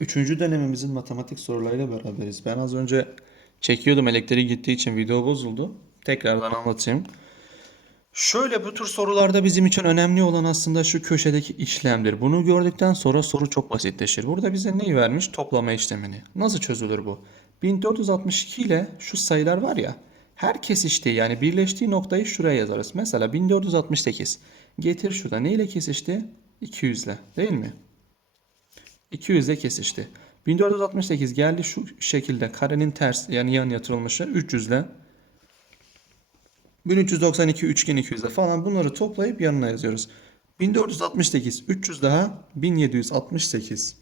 Üçüncü dönemimizin matematik sorularıyla beraberiz. Ben az önce çekiyordum elektriği gittiği için video bozuldu. Tekrardan anlatayım. Şöyle bu tür sorularda bizim için önemli olan aslında şu köşedeki işlemdir. Bunu gördükten sonra soru çok basitleşir. Burada bize neyi vermiş? Toplama işlemini. Nasıl çözülür bu? 1462 ile şu sayılar var ya. Her kesiştiği yani birleştiği noktayı şuraya yazarız. Mesela 1468. Getir şurada. Ne ile kesişti? 200 ile. Değil mi? 200 ile kesişti. 1468 geldi şu şekilde karenin ters yani yan yatırılmışı 300 ile 1392 üçgen 200 ile falan bunları toplayıp yanına yazıyoruz. 1468 300 daha 1768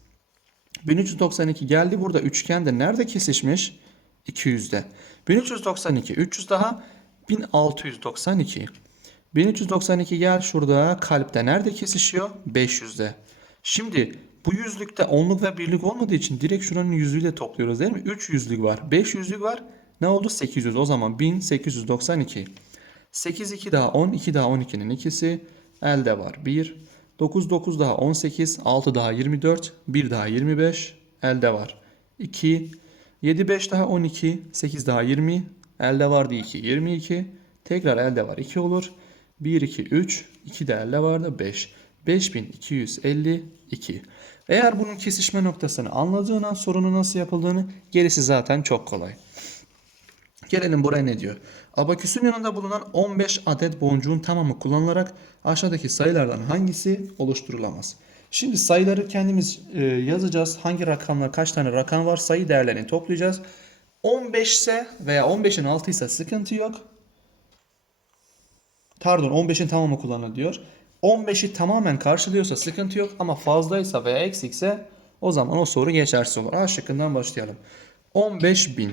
1392 geldi burada üçgende nerede kesişmiş? 200'de. 1392 300 daha 1692 1392 gel şurada kalpte nerede kesişiyor? 500'de. Şimdi bu yüzlükte onluk ve birlik olmadığı için direkt şuranın yüzüyle topluyoruz değil mi? 3 yüzlük var. 5 yüzlük var. Ne oldu? 800. O zaman 1892. 8 2 daha 10. 2 daha 12'nin ikisi. Elde var. 1. 9 9 daha 18. 6 daha 24. 1 daha 25. Elde var. 2. 7 5 daha 12. 8 daha 20. Elde vardı 2. 22. Tekrar elde var 2 olur. 1 2 3. 2 de elde vardı 5. 5252. Eğer bunun kesişme noktasını anladığın an sorunun nasıl yapıldığını gerisi zaten çok kolay. Gelelim buraya ne diyor? Abaküsün yanında bulunan 15 adet boncuğun tamamı kullanılarak aşağıdaki sayılardan hangisi oluşturulamaz? Şimdi sayıları kendimiz e, yazacağız. Hangi rakamlar, kaç tane rakam var sayı değerlerini toplayacağız. 15 ise veya 15'in altı ise sıkıntı yok. Pardon 15'in tamamı kullanılıyor. 15'i tamamen karşılıyorsa sıkıntı yok ama fazlaysa veya eksikse o zaman o soru geçersiz olur. A şıkkından başlayalım. 15.000.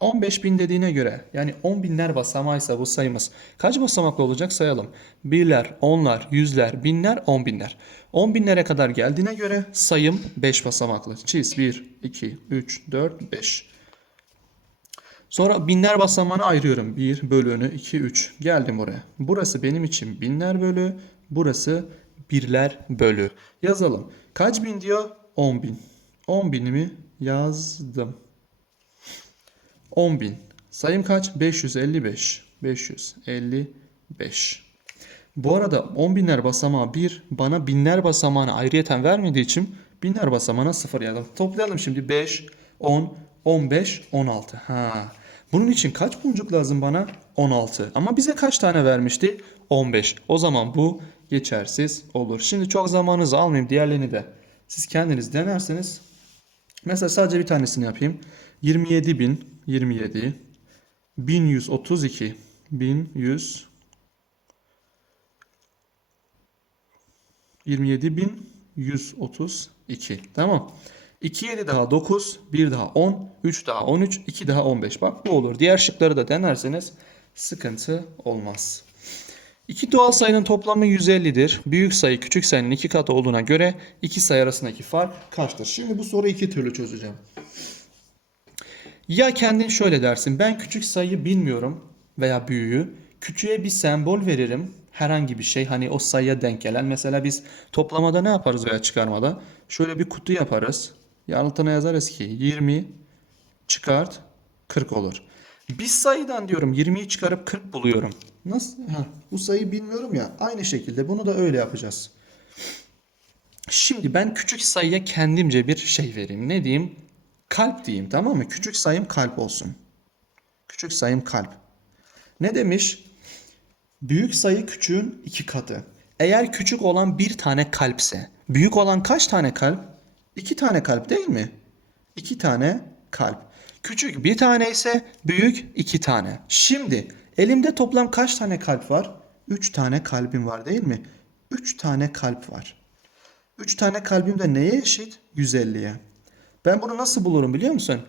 15.000 dediğine göre yani 10 binler basamağıysa bu sayımız kaç basamaklı olacak sayalım. Birler, onlar, yüzler, binler, on binler. 10 binlere kadar geldiğine göre sayım 5 basamaklı. Çiz 1, 2, 3, 4, 5. Sonra binler basamağını ayırıyorum. 1 bölünü 2, 3. Geldim oraya. Burası benim için binler bölü. Burası birler bölü. Yazalım. Kaç bin diyor? 10 bin. 10 binimi yazdım. 10 bin. Sayım kaç? 555. 555. Bu arada 10 binler basamağı 1 bana binler basamağını ayrıyeten vermediği için binler basamağına 0 yazalım. Toplayalım şimdi 5, 10, 15, 16. Ha. Bunun için kaç boncuk lazım bana? 16. Ama bize kaç tane vermişti? 15. O zaman bu geçersiz olur. Şimdi çok zamanınızı almayayım. Diğerlerini de siz kendiniz denerseniz. Mesela sadece bir tanesini yapayım. 27 bin, 27, 1132, 1100, 27132. Tamam. 2 7 daha 9, 1 daha 10, 3 daha 13, 2 daha 15. Bak bu olur. Diğer şıkları da denerseniz sıkıntı olmaz. İki doğal sayının toplamı 150'dir. Büyük sayı küçük sayının iki katı olduğuna göre iki sayı arasındaki fark kaçtır? Şimdi bu soruyu iki türlü çözeceğim. Ya kendin şöyle dersin. Ben küçük sayıyı bilmiyorum veya büyüğü. Küçüğe bir sembol veririm. Herhangi bir şey hani o sayıya denk gelen. Mesela biz toplamada ne yaparız veya çıkarmada? Şöyle bir kutu yaparız. Yanıtına yazarız ki 20 çıkart 40 olur. Bir sayıdan diyorum 20'yi çıkarıp 40 buluyorum. Nasıl? Ha, bu sayıyı bilmiyorum ya. Aynı şekilde bunu da öyle yapacağız. Şimdi ben küçük sayıya kendimce bir şey vereyim. Ne diyeyim? Kalp diyeyim tamam mı? Küçük sayım kalp olsun. Küçük sayım kalp. Ne demiş? Büyük sayı küçüğün iki katı. Eğer küçük olan bir tane kalpse, büyük olan kaç tane kalp? İki tane kalp değil mi? İki tane kalp. Küçük bir tane ise büyük iki tane. Şimdi elimde toplam kaç tane kalp var? Üç tane kalbim var değil mi? Üç tane kalp var. Üç tane kalbim de neye eşit? 150'ye. Ben bunu nasıl bulurum biliyor musun?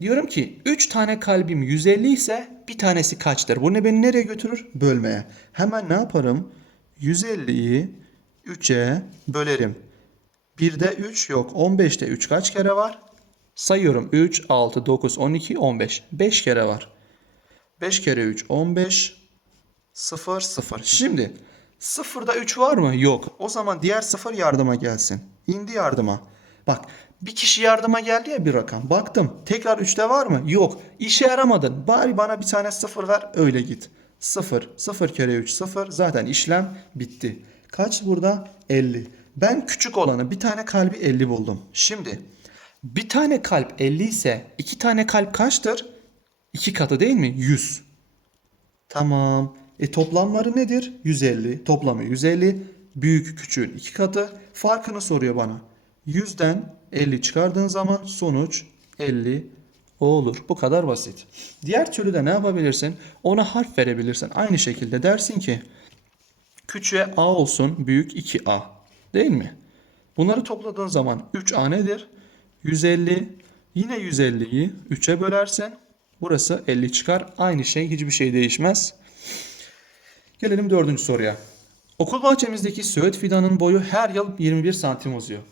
Diyorum ki 3 tane kalbim 150 ise bir tanesi kaçtır? Bu ne beni nereye götürür? Bölmeye. Hemen ne yaparım? 150'yi 3'e bölerim. 1'de 3 yok. 15'te 3 kaç kere var? Sayıyorum. 3, 6, 9, 12, 15. 5 kere var. 5 kere 3, 15. 0, 0. Şimdi sıfırda 3 var mı? Yok. O zaman diğer sıfır yardıma gelsin. İndi yardıma. Bak Bir kişi yardıma geldi ya bir rakam. Baktım. Tekrar 3'te var mı? Yok. İşe yaramadın. Bari bana bir tane sıfır ver. Öyle git. 0. 0 kere 3 0. Zaten işlem bitti. Kaç burada? 50. Ben küçük olanı bir tane kalbi 50 buldum. Şimdi bir tane kalp 50 ise iki tane kalp kaçtır? 2 katı değil mi? 100. Tamam. E toplamları nedir? 150. Toplamı 150. Büyük küçüğün iki katı. Farkını soruyor bana. 100'den 50 çıkardığın zaman sonuç 50 o olur. Bu kadar basit. Diğer türlü de ne yapabilirsin? Ona harf verebilirsin. Aynı şekilde dersin ki küçüğe A olsun, büyük 2A. Değil mi? Bunları topladığın zaman 3A nedir? 150. Yine 150'yi 3'e bölersen burası 50 çıkar. Aynı şey hiçbir şey değişmez. Gelelim dördüncü soruya. Okul bahçemizdeki söğüt fidanın boyu her yıl 21 santim uzuyor.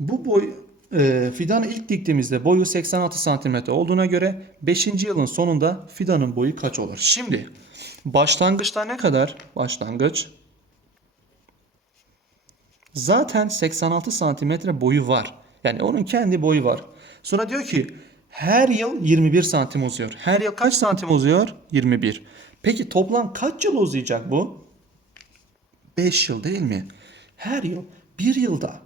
Bu boy e, fidanı ilk diktiğimizde boyu 86 santimetre olduğuna göre 5. yılın sonunda fidanın boyu kaç olur? Şimdi başlangıçta ne kadar? Başlangıç zaten 86 santimetre boyu var. Yani onun kendi boyu var. Sonra diyor ki her yıl 21 santim uzuyor. Her yıl kaç santim uzuyor? 21. Peki toplam kaç yıl uzayacak bu? 5 yıl değil mi? Her yıl 1 yılda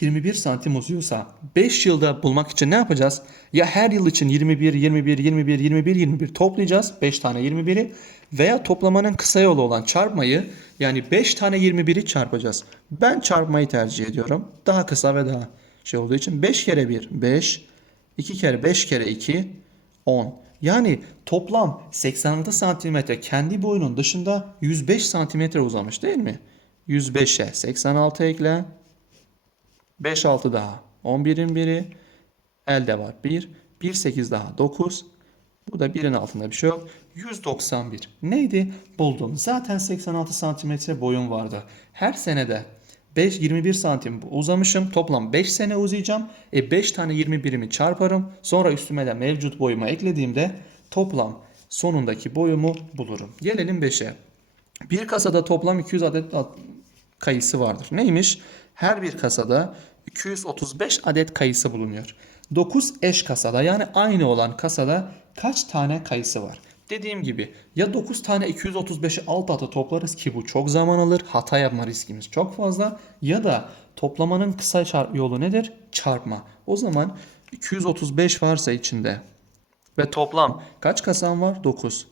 21 santim uzuyorsa 5 yılda bulmak için ne yapacağız? Ya her yıl için 21, 21, 21, 21, 21 toplayacağız. 5 tane 21'i veya toplamanın kısa yolu olan çarpmayı yani 5 tane 21'i çarpacağız. Ben çarpmayı tercih ediyorum. Daha kısa ve daha şey olduğu için 5 kere 1 5, 2 kere 5 kere 2 10. Yani toplam 86 santimetre kendi boyunun dışında 105 santimetre uzamış değil mi? 105'e 86 ekle. 5 6 daha 11'in biri. Elde var 1. 1 8 daha 9. Bu da 1'in altında bir şey yok. 191. Neydi? Buldum. Zaten 86 santimetre boyum vardı. Her senede 5 21 santim uzamışım. Toplam 5 sene uzayacağım. E 5 tane 21'imi çarparım. Sonra üstüme de mevcut boyuma eklediğimde toplam sonundaki boyumu bulurum. Gelelim 5'e. Bir kasada toplam 200 adet kayısı vardır. Neymiş? Her bir kasada 235 adet kayısı bulunuyor. 9 eş kasada yani aynı olan kasada kaç tane kayısı var? Dediğim gibi ya 9 tane 235'i alt alta toplarız ki bu çok zaman alır. Hata yapma riskimiz çok fazla. Ya da toplamanın kısa yolu nedir? Çarpma. O zaman 235 varsa içinde ve toplam kaç kasam var? 9.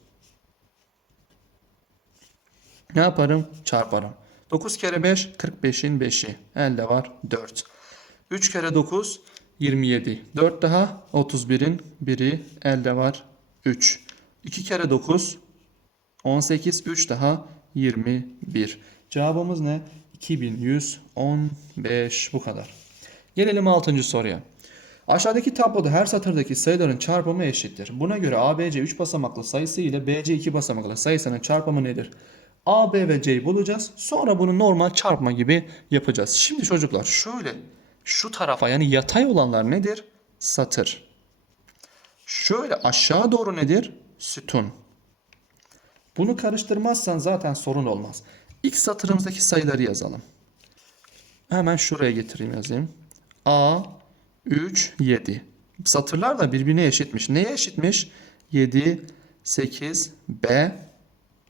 Ne yaparım? Çarparım. 9 kere 5 45'in 5'i. Elde var 4. 3 kere 9 27. 4 daha 31'in 1'i elde var 3. 2 kere 9 18 3 daha 21. Cevabımız ne? 2115 bu kadar. Gelelim 6. soruya. Aşağıdaki tabloda her satırdaki sayıların çarpımı eşittir. Buna göre ABC 3 basamaklı sayısı ile BC 2 basamaklı sayısının çarpımı nedir? A, B ve C'yi bulacağız. Sonra bunu normal çarpma gibi yapacağız. Şimdi çocuklar şöyle şu tarafa yani yatay olanlar nedir? Satır. Şöyle aşağı doğru nedir? Sütun. Bunu karıştırmazsan zaten sorun olmaz. İlk satırımızdaki sayıları yazalım. Hemen şuraya getireyim yazayım. A 3 7. Satırlar da birbirine eşitmiş. Neye eşitmiş? 7 8 B.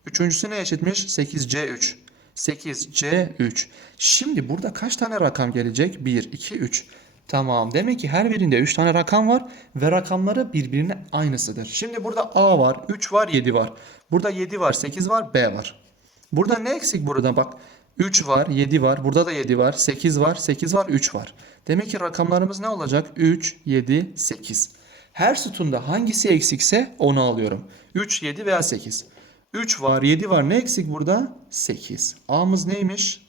Üçüncüsü neye eşitmiş? 8C3. 8C3. Şimdi burada kaç tane rakam gelecek? 1, 2, 3. Tamam. Demek ki her birinde 3 tane rakam var ve rakamları birbirine aynısıdır. Şimdi burada A var, 3 var, 7 var. Burada 7 var, 8 var, B var. Burada ne eksik burada bak. 3 var, 7 var. Burada da 7 var, 8 var, 8 var, 3 var. Demek ki rakamlarımız ne olacak? 3, 7, 8. Her sütunda hangisi eksikse onu alıyorum. 3, 7 veya 8. 3 var, 7 var. Ne eksik burada? 8. A'mız neymiş?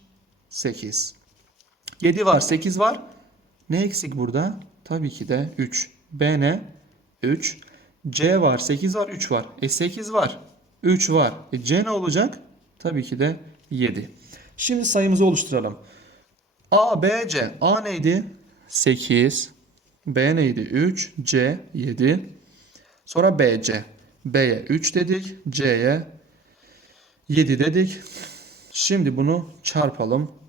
8. 7 var, 8 var. Ne eksik burada? Tabii ki de 3. B ne? 3. C var, 8 var, 3 var. E 8 var, 3 var. E C ne olacak? Tabii ki de 7. Şimdi sayımızı oluşturalım. A, B, C. A neydi? 8. B neydi? 3. C 7. Sonra B, C. B'ye 3 dedik. C'ye 7 dedik. Şimdi bunu çarpalım.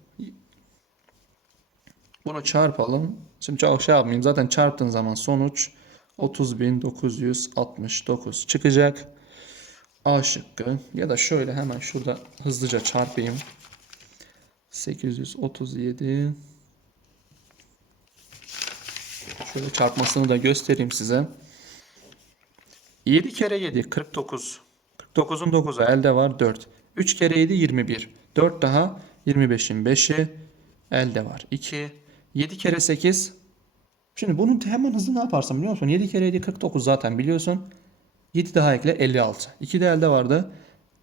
Bunu çarpalım. Şimdi çok şey yapmayayım. Zaten çarptığın zaman sonuç 30.969 çıkacak. A şıkkı ya da şöyle hemen şurada hızlıca çarpayım. 837 Şöyle çarpmasını da göstereyim size. 7 kere 7 49. 49'un 9'u elde var 4. 3 kere 7 21. 4 daha 25'in 5'i elde var 2. 7 kere 8. Şimdi bunun hemen hızlı ne yaparsam biliyor musun? 7 kere 7 49 zaten biliyorsun. 7 daha ekle 56. 2 de elde vardı.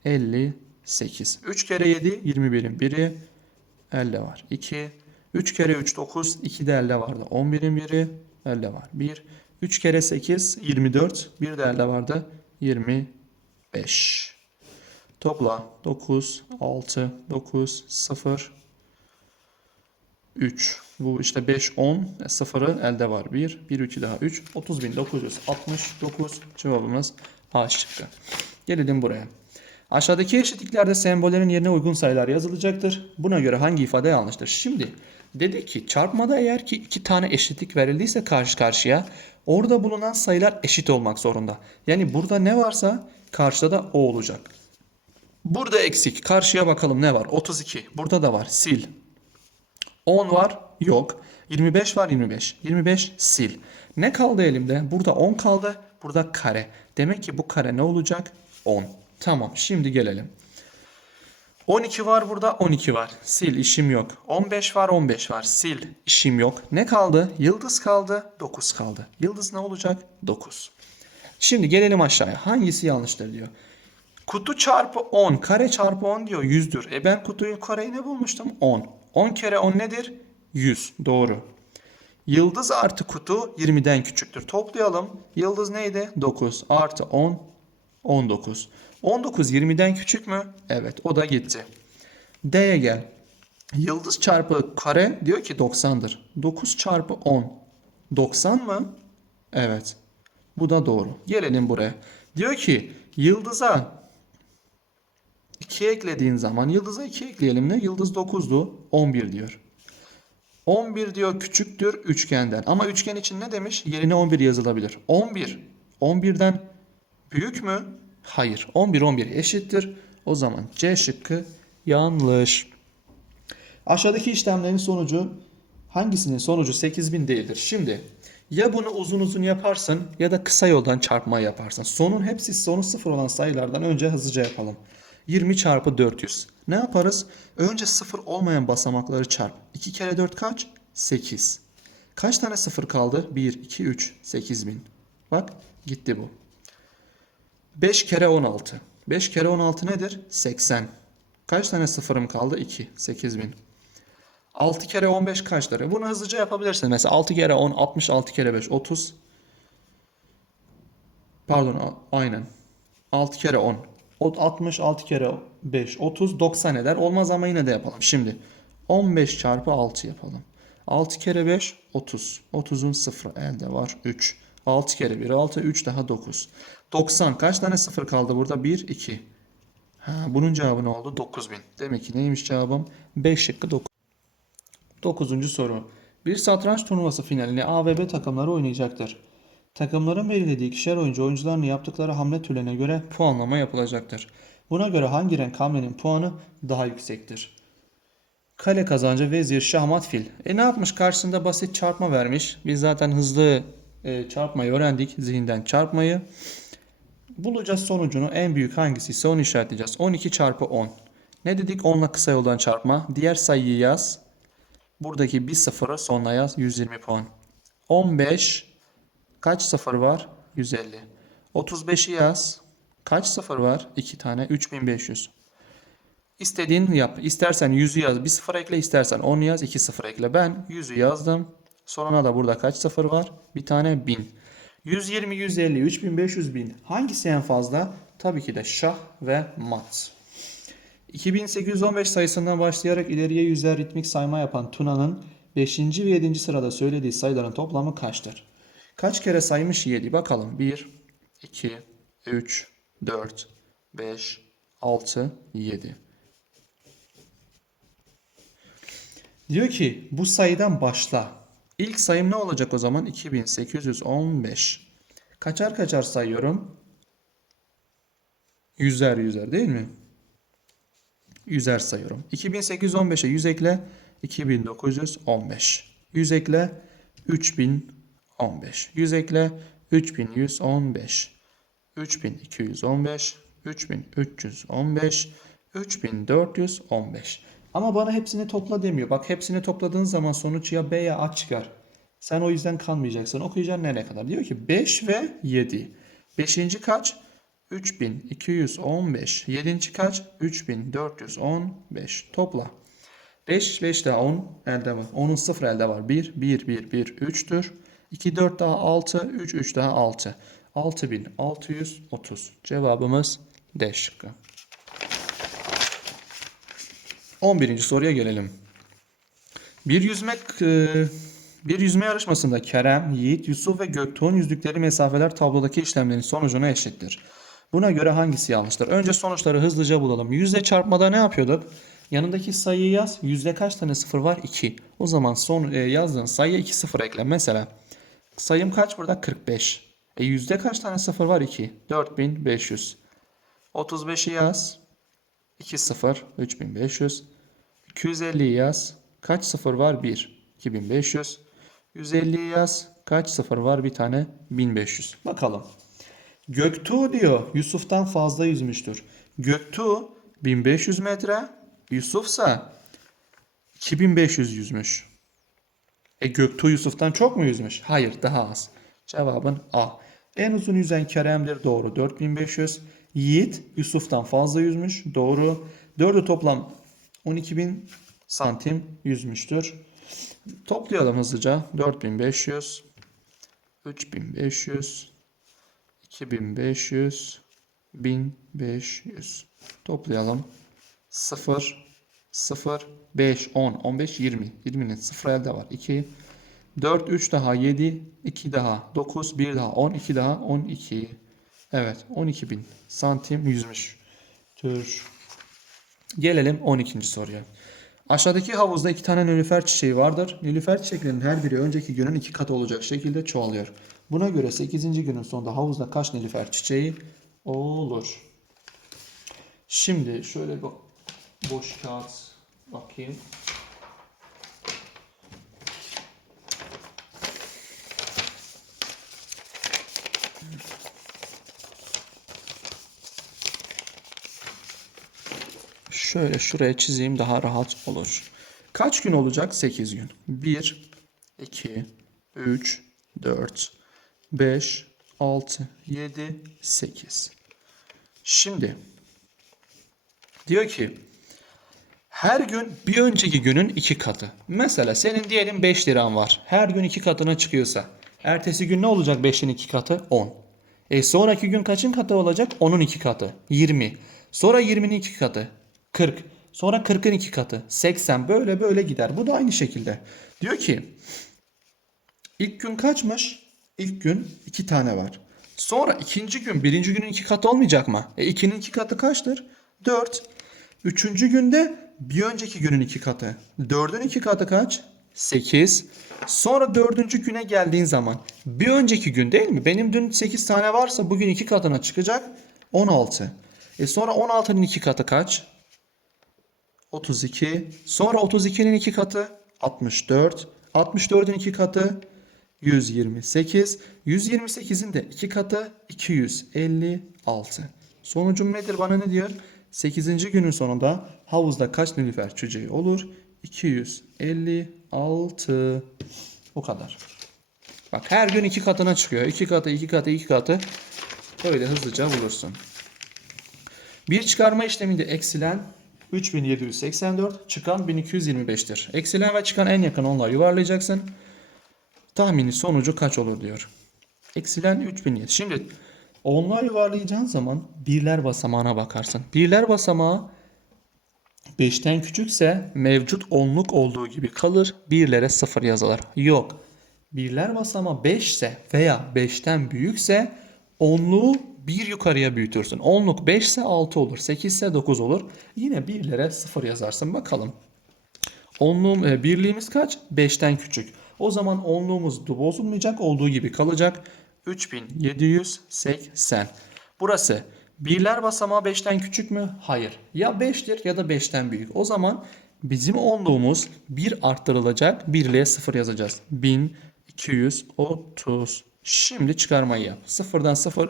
58. 3 kere 7 21'in biri elde var. 2. 3 kere 3 9. 2 de elde vardı. 11'in biri elde var. 1. 3 kere 8 24. Bir de elde vardı. 25. Topla 9, 6, 9, 0, 3. Bu işte 5, 10. 0'ı elde var. 1, 1, 2 daha 3. 30.969 cevabımız A şıkkı. Gelelim buraya. Aşağıdaki eşitliklerde sembollerin yerine uygun sayılar yazılacaktır. Buna göre hangi ifade yanlıştır? Şimdi dedi ki çarpmada eğer ki iki tane eşitlik verildiyse karşı karşıya orada bulunan sayılar eşit olmak zorunda. Yani burada ne varsa karşıda da o olacak. Burada eksik. Karşıya bakalım ne var? 32. Burada da var. Sil. 10 var. Yok. 25 var 25. 25 sil. Ne kaldı elimde? Burada 10 kaldı. Burada kare. Demek ki bu kare ne olacak? 10. Tamam. Şimdi gelelim. 12 var burada 12 var. Sil işim yok. 15 var 15 var. Sil işim yok. Ne kaldı? Yıldız kaldı. 9 kaldı. Yıldız ne olacak? 9. Şimdi gelelim aşağıya. Hangisi yanlıştır diyor. Kutu çarpı 10. Kare çarpı 10 diyor 100'dür. E ben kutuyu kareyi ne bulmuştum? 10. 10 kere 10 nedir? 100. Doğru. Yıldız artı kutu 20'den küçüktür. Toplayalım. Yıldız neydi? 9. Artı 10. 19. 19 20'den küçük mü? Evet o da gitti. D'ye gel. Yıldız çarpı kare diyor ki 90'dır. 9 çarpı 10. 90 mı? Evet. Bu da doğru. Gelelim buraya. Diyor ki yıldıza 2 eklediğin zaman yıldıza 2 ekleyelim ne? Yıldız 9'du. 11 diyor. 11 diyor küçüktür üçgenden. Ama üçgen için ne demiş? Yerine 11 yazılabilir. 11. 11'den büyük mü? Hayır. 11 11 eşittir. O zaman C şıkkı yanlış. Aşağıdaki işlemlerin sonucu hangisinin sonucu 8000 değildir? Şimdi ya bunu uzun uzun yaparsın ya da kısa yoldan çarpma yaparsın. Sonun hepsi sonu sıfır olan sayılardan önce hızlıca yapalım. 20 çarpı 400. Ne yaparız? Önce sıfır olmayan basamakları çarp. 2 kere 4 kaç? 8. Kaç tane sıfır kaldı? 1, 2, 3. 8000. Bak gitti bu. 5 kere 16. 5 kere 16 nedir? 80. Kaç tane sıfırım kaldı? 2. 8000. 6 kere 15 kaçları? Bunu hızlıca yapabilirsin. Mesela 6 kere 10, 60, 6 kere 5, 30. Pardon, aynen. 6 kere 10. O 60, 6 kere 5, 30, 90 eder. Olmaz ama yine de yapalım. Şimdi 15 çarpı 6 yapalım. 6 kere 5, 30. 30'un sıfırı elde var. 3. 6 kere 1, 6, 3 daha 9. 90. Kaç tane sıfır kaldı burada? 1, 2. Ha, bunun cevabı ne oldu? 9000. Demek ki neymiş cevabım? 5 şıkkı 9. Dokuzuncu soru. Bir satranç turnuvası finalini A ve B takımları oynayacaktır. Takımların belirlediği ikişer oyuncu oyuncularını yaptıkları hamle türlerine göre puanlama yapılacaktır. Buna göre hangi renk hamlenin puanı daha yüksektir? Kale kazancı vezir, şahmat, fil. E ne yapmış? Karşısında basit çarpma vermiş. Biz zaten hızlı e, çarpmayı öğrendik. Zihinden çarpmayı. Bulacağız sonucunu. En büyük hangisi ise onu işaretleyeceğiz. 12 çarpı 10. Ne dedik? 10 ile kısa yoldan çarpma. Diğer sayıyı yaz. Buradaki bir sıfırı sonuna yaz 120 puan. 15 kaç sıfır var? 150. 35'i yaz. Kaç sıfır var? 2 tane 3500. İstediğin yap. İstersen 100'ü yaz. Bir sıfır ekle. istersen 10 yaz. 2 sıfır ekle. Ben 100'ü yazdım. Sonuna da burada kaç sıfır var? Bir tane 1000. 120, 150, 3500, 1000. Hangisi en fazla? Tabii ki de şah ve mat. 2815 sayısından başlayarak ileriye yüzer ritmik sayma yapan Tuna'nın 5. ve 7. sırada söylediği sayıların toplamı kaçtır? Kaç kere saymış 7? Bakalım. 1, 2, 3, 4, 5, 6, 7. Diyor ki bu sayıdan başla. İlk sayım ne olacak o zaman? 2815. Kaçar kaçar sayıyorum? Yüzer yüzer değil mi? Yüzer sayıyorum. 2815'e 100 ekle 2915. 100 ekle 3015. 100 ekle 3115. 3215. 3315. 3415. Ama bana hepsini topla demiyor. Bak hepsini topladığın zaman sonuç ya B ya A çıkar. Sen o yüzden kanmayacaksın. Okuyacaksın nereye kadar? Diyor ki 5 ve 7. Beşinci kaç? 3215. Yedinci kaç? 3415. Topla. 5, 5 daha 10 elde var. 10'un 0 elde var. 1, 1, 1, 1, 3'tür. 2, 4 daha 6, 3, 3 daha 6. 6630. Cevabımız D şıkkı. 11. soruya gelelim. Bir yüzme e, bir yüzme yarışmasında Kerem, Yiğit, Yusuf ve Göktuğ'un yüzdükleri mesafeler tablodaki işlemlerin sonucuna eşittir. Buna göre hangisi yanlıştır? Önce sonuçları hızlıca bulalım. Yüzde çarpmada ne yapıyorduk? Yanındaki sayıyı yaz. Yüzde kaç tane sıfır var? 2. O zaman son e, yazdığın sayıya 2 sıfır ekle. Mesela sayım kaç burada? 45. E yüzde kaç tane sıfır var? 2. 4500. 35'i yaz. 2 0 3500. 250'yi yaz. Kaç sıfır var? 1. 2500. 150'yi yaz. Kaç sıfır var? Bir tane 1500. Bakalım. Göktuğ diyor Yusuf'tan fazla yüzmüştür. Göktuğ 1500 metre, Yusuf'sa 2500 yüzmüş. E Göktuğ Yusuf'tan çok mu yüzmüş? Hayır, daha az. Cevabın A. En uzun yüzen Kerem'dir. Doğru. 4500. Yiğit Yusuf'tan fazla yüzmüş. Doğru. 4'ü toplam 12.000 santim yüzmüştür. Toplayalım hızlıca. 4500 3500 2500 1500 toplayalım 0 0 5 10 15 20 20'nin 0 elde var 2 4 3 daha 7 2 daha 9 1 daha 10 2 daha 12 evet 12.000 santim yüzmüş tür gelelim 12. soruya Aşağıdaki havuzda iki tane nilüfer çiçeği vardır. Nilüfer çiçeklerinin her biri önceki günün iki katı olacak şekilde çoğalıyor. Buna göre 8. günün sonunda havuzda kaç nilüfer çiçeği olur? Şimdi şöyle bir boş kağıt bakayım. Şöyle şuraya çizeyim daha rahat olur. Kaç gün olacak? 8 gün. 1, 2, 3, 4, 5, 6, 7, 8. Şimdi diyor ki her gün bir önceki günün iki katı. Mesela senin diyelim 5 liran var. Her gün iki katına çıkıyorsa. Ertesi gün ne olacak 5'in iki katı? 10. E sonraki gün kaçın katı olacak? 10'un iki katı. 20. Sonra 20'nin iki katı. 40. Sonra 40'ın iki katı. 80 böyle böyle gider. Bu da aynı şekilde. Diyor ki ilk gün kaçmış? İlk gün iki tane var. Sonra ikinci gün birinci günün iki katı olmayacak mı? E ikinin iki katı kaçtır? 4. Üçüncü günde bir önceki günün iki katı. Dördün iki katı kaç? 8. Sonra dördüncü güne geldiğin zaman bir önceki gün değil mi? Benim dün 8 tane varsa bugün iki katına çıkacak 16. E sonra 16'nın iki katı kaç? 32. Sonra 32'nin iki katı 64. 64'ün iki katı 128. 128'in de iki katı 256. Sonucum nedir bana ne diyor? 8. günün sonunda havuzda kaç nilüfer çiçeği olur? 256. O kadar. Bak her gün iki katına çıkıyor. İki katı, iki katı, iki katı. Böyle hızlıca bulursun. Bir çıkarma işleminde eksilen 3784 çıkan 1225'tir. Eksilen ve çıkan en yakın onlar yuvarlayacaksın. Tahmini sonucu kaç olur diyor. Eksilen 3007. Şimdi onlar yuvarlayacağın zaman birler basamağına bakarsın. Birler basamağı 5'ten küçükse mevcut onluk olduğu gibi kalır. Birlere 0 yazılır. Yok. Birler basamağı 5 ise veya 5'ten büyükse onluğu bir yukarıya büyütürsün. Onluk 5 ise 6 olur. 8 ise 9 olur. Yine birlere 0 yazarsın. Bakalım. Onluğum, e, birliğimiz kaç? 5'ten küçük. O zaman onluğumuz bozulmayacak. Olduğu gibi kalacak. 3780. Burası birler basamağı 5'ten küçük mü? Hayır. Ya 5'tir ya da 5'ten büyük. O zaman bizim onluğumuz 1 arttırılacak. Birliğe 0 yazacağız. 1230. Şimdi çıkarmayı yap. 0'dan 0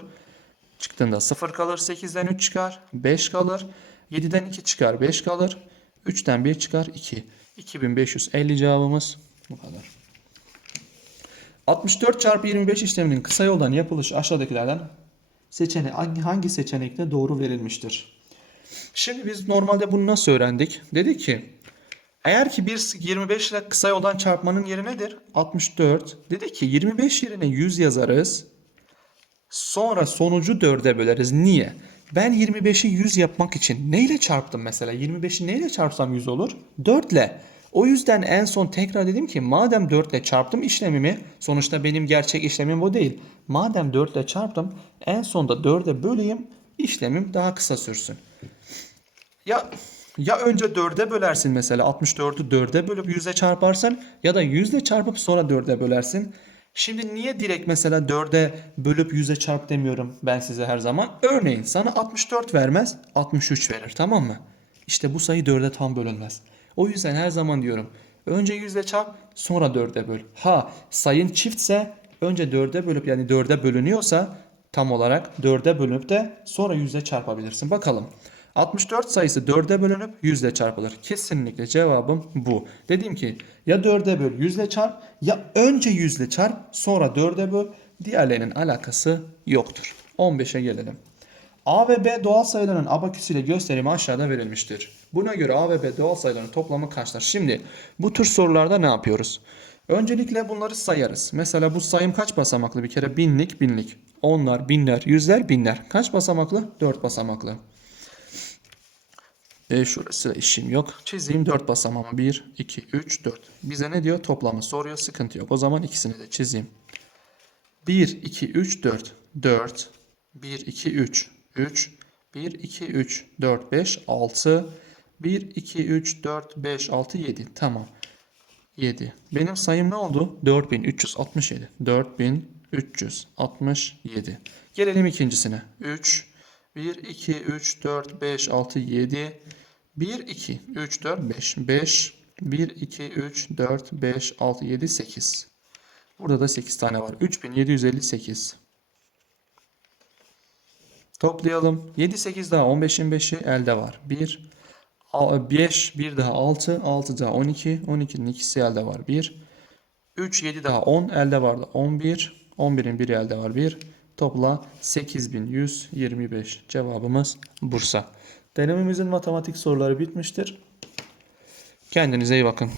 çıktığında 0 kalır. 8'den 3 çıkar. 5 kalır. 7'den 2 çıkar. 5 kalır. 3'ten 1 çıkar. 2. 2550 cevabımız bu kadar. 64 çarpı 25 işleminin kısa yoldan yapılışı aşağıdakilerden hangi, hangi seçenekte doğru verilmiştir? Şimdi biz normalde bunu nasıl öğrendik? Dedi ki eğer ki bir 25 ile kısa yoldan çarpmanın yeri nedir? 64. Dedi ki 25 yerine 100 yazarız. Sonra sonucu 4'e böleriz. Niye? Ben 25'i 100 yapmak için neyle çarptım mesela? 25'i neyle çarpsam 100 olur? 4 ile. O yüzden en son tekrar dedim ki madem 4 ile çarptım işlemimi sonuçta benim gerçek işlemim bu değil. Madem 4 ile çarptım en sonda 4'e böleyim işlemim daha kısa sürsün. Ya ya önce 4'e bölersin mesela 64'ü 4'e bölüp 100'e çarparsın ya da 100 ile çarpıp sonra 4'e bölersin. Şimdi niye direkt mesela 4'e bölüp 100'e çarp demiyorum ben size her zaman? Örneğin sana 64 vermez 63 verir tamam mı? İşte bu sayı 4'e tam bölünmez. O yüzden her zaman diyorum önce 100 ile çarp sonra 4'e böl. Ha sayın çiftse önce 4'e bölüp yani 4'e bölünüyorsa tam olarak 4'e bölüp de sonra 100'e çarpabilirsin. Bakalım. 64 sayısı 4'e bölünüp 100 ile çarpılır. Kesinlikle cevabım bu. Dedim ki ya 4'e böl 100 ile çarp ya önce 100 ile çarp sonra 4'e böl. Diğerlerinin alakası yoktur. 15'e gelelim. A ve B doğal sayıların abaküsü ile gösterimi aşağıda verilmiştir. Buna göre A ve B doğal sayıların toplamı kaçtır? Şimdi bu tür sorularda ne yapıyoruz? Öncelikle bunları sayarız. Mesela bu sayım kaç basamaklı? Bir kere binlik binlik. Onlar, binler, yüzler, binler. Kaç basamaklı? 4 basamaklı. E şurası işim yok. Çizeyim 4 basamağımı. 1, 2, 3, 4. Bize ne diyor? Toplamı soruyor. Sıkıntı yok. O zaman ikisini de çizeyim. 1, 2, 3, 4. 4. 1, 2, 3. 3. 1, 2, 3, 4, 5, 6. 1, 2, 3, 4, 5, 6, 7. Tamam. 7. Benim sayım ne oldu? 4367. 4367. Gelelim ikincisine. 3, 1, 2, 3, 4, 5, 6, 7. 1, 2, 3, 4, 5. 5, 1, 2, 3, 4, 5, 6, 7, 8. Burada da 8 tane var. 3758. Toplayalım. 7, 8 daha 15'in 5'i elde var. 1, 5, 1 daha 6, 6 daha 12, 12'nin ikisi elde var. 1, 3, 7 daha 10 elde vardı. 11, 11'in biri elde var. 1, topla 8125. Cevabımız Bursa. Denememizin matematik soruları bitmiştir. Kendinize iyi bakın.